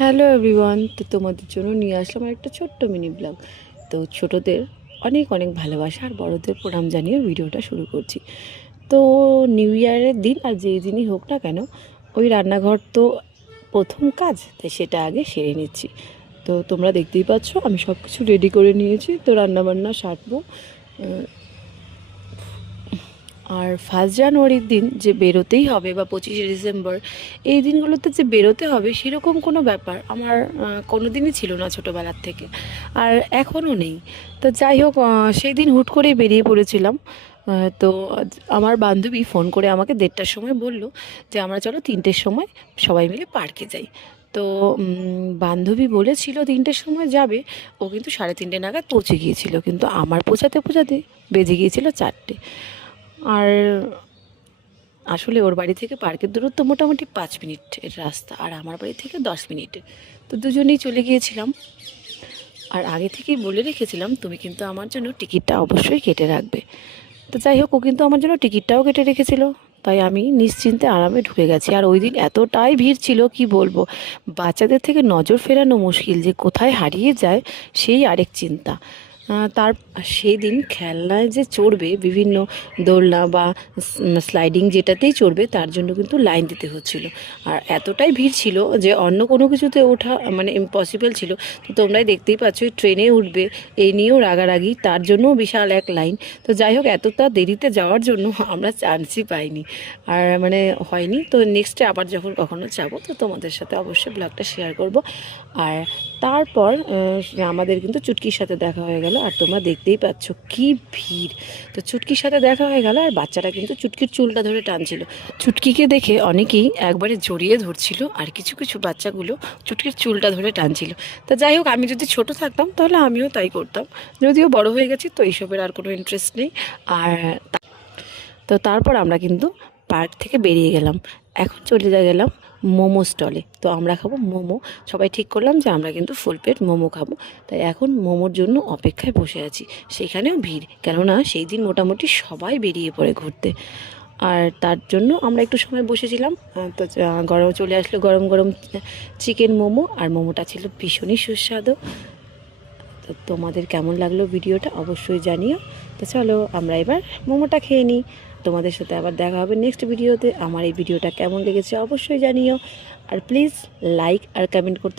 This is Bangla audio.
হ্যালো এভরিওয়ান, তো তোমাদের জন্য নিয়ে আসলাম একটা ছোট্ট মিনি ব্লগ। তো ছোটদের অনেক অনেক ভালোবাসা আর বড়দের প্রণাম জানিয়ে ভিডিওটা শুরু করছি। তো নিউ ইয়ারের দিন আর যেই দিনই হোক না কেন, ওই রান্নাঘর তো প্রথম কাজ, তাই সেটা আগে সেরে নিচ্ছি। তো তোমরা দেখতেই পাচ্ছ আমি সব কিছু রেডি করে নিয়েছি, তো রান্নাবান্না সারবো। আর 1 জানুয়ারির দিন যে বেরোতেই হবে বা 25 ডিসেম্বর, এই দিনগুলোতে যে বেরোতে হবে সেরকম কোনো ব্যাপার আমার কোনো দিনই ছিল না ছোটোবেলার থেকে, আর এখনও নেই। তো যাই হোক, সেই দিন হুট করেই বেরিয়ে পড়েছিলাম। তো আমার বান্ধবী ফোন করে আমাকে 1:30টার সময় বলল যে আমরা চলো 3টের সময় সবাই মিলে পার্কে যাই। তো বান্ধবী বলেছিল 3টের সময় যাবে, ও কিন্তু 3:30 নাগাদ পৌঁছে গিয়েছিল, কিন্তু আমার পৌঁছাতে পৌঁছাতে বেজে গিয়েছিল 4টে। আর আসলে ওর বাড়ি থেকে পার্কের দূরত্ব মোটামুটি 5 মিনিটের রাস্তা, আর আমার বাড়ি থেকে 10 মিনিটের। তো দুজনেই চলে গিয়েছিলাম, আর আগে থেকেই বলে রেখেছিলাম তুমি কিন্তু আমার জন্য টিকিটটা অবশ্যই কেটে রাখবে। তো যাই হোক, ও কিন্তু আমার জন্য টিকিটটাও কেটে রেখেছিল, তাই আমি নিশ্চিন্তে আরামে ঢুকে গেছি। আর ওই দিন এতটাই ভিড় ছিল কি বলবো, বাচ্চাদের থেকে নজর ফেরানো মুশকিল, যে কোথায় হারিয়ে যায় সেই আরেক চিন্তা। তার সেই দিন খেলনায় যে চড়বে, বিভিন্ন দোলনা বা স্লাইডিং যেটাতেই চড়বে, তার জন্য কিন্তু লাইন দিতে হচ্ছিল। আর এতটাই ভিড় ছিল যে অন্য কোনো কিছুতে ওঠা মানে ইম্পসিবল ছিল। তো তোমরাই দেখতেই পাচ্ছ, ট্রেনে উঠবে এই নিয়েও রাগারাগি, তার জন্যও বিশাল এক লাইন। তো যাই হোক, এতটা দেরিতে যাওয়ার জন্য আমরা চান্সই পাইনি, আর মানে হয়নি। তো নেক্সটে আবার যখন কখনো যাবো, তো তোমাদের সাথে অবশ্যই ব্লগটা শেয়ার করব। আর তারপর আমাদের কিন্তু চুটকির সাথে দেখা হয়ে গেল, আর তোমরা দেখতেই পাচ্ছ কি ভিড়। তো চুটকির সাথে দেখা হয়ে গেল, আর বাচ্চারা কিন্তু চুটকির চুলটা ধরে টানছিল। চুটকিকে দেখে অনেকেই একবারে জড়িয়ে ধরছিল, আর কিছু কিছু বাচ্চাগুলো চুটকির চুলটা ধরে টানছিল। তো যাই হোক, আমি যদি ছোট থাকতাম তাহলে আমিও তাই করতাম, যদিও বড় হয়ে গেছি তো এইসবের আর কোনো ইন্টারেস্ট নেই। আর তো তারপর আমরা কিন্তু পার্ক থেকে বেরিয়ে গেলাম, এখন চলে গেলাম মোমো স্টলে। তো আমরা খাবো মোমো, সবাই ঠিক করলাম যে আমরা কিন্তু ফুল প্লেট মোমো খাবো। তাই এখন মোমোর জন্য অপেক্ষায় বসে আছি। সেখানেও ভিড়, কেননা সেই দিন মোটামুটি সবাই বেরিয়ে পড়ে ঘুরতে। আর তার জন্য আমরা একটু সময় বসেছিলাম। তো গরম চলে আসলো, গরম গরম চিকেন মোমো, আর মোমোটা ছিল ভীষণই সুস্বাদু। তো তোমাদের কেমন লাগলো ভিডিওটা অবশ্যই জানিও। তো চলো আমরা এবার মোমোটা খেয়ে নিই। তোমাদের সাথে আবার দেখা হবে নেক্সট ভিডিওতে। আমার এই ভিডিওটা কেমন লেগেছে অবশ্যই জানিও, আর প্লিজ লাইক আর কমেন্ট করতে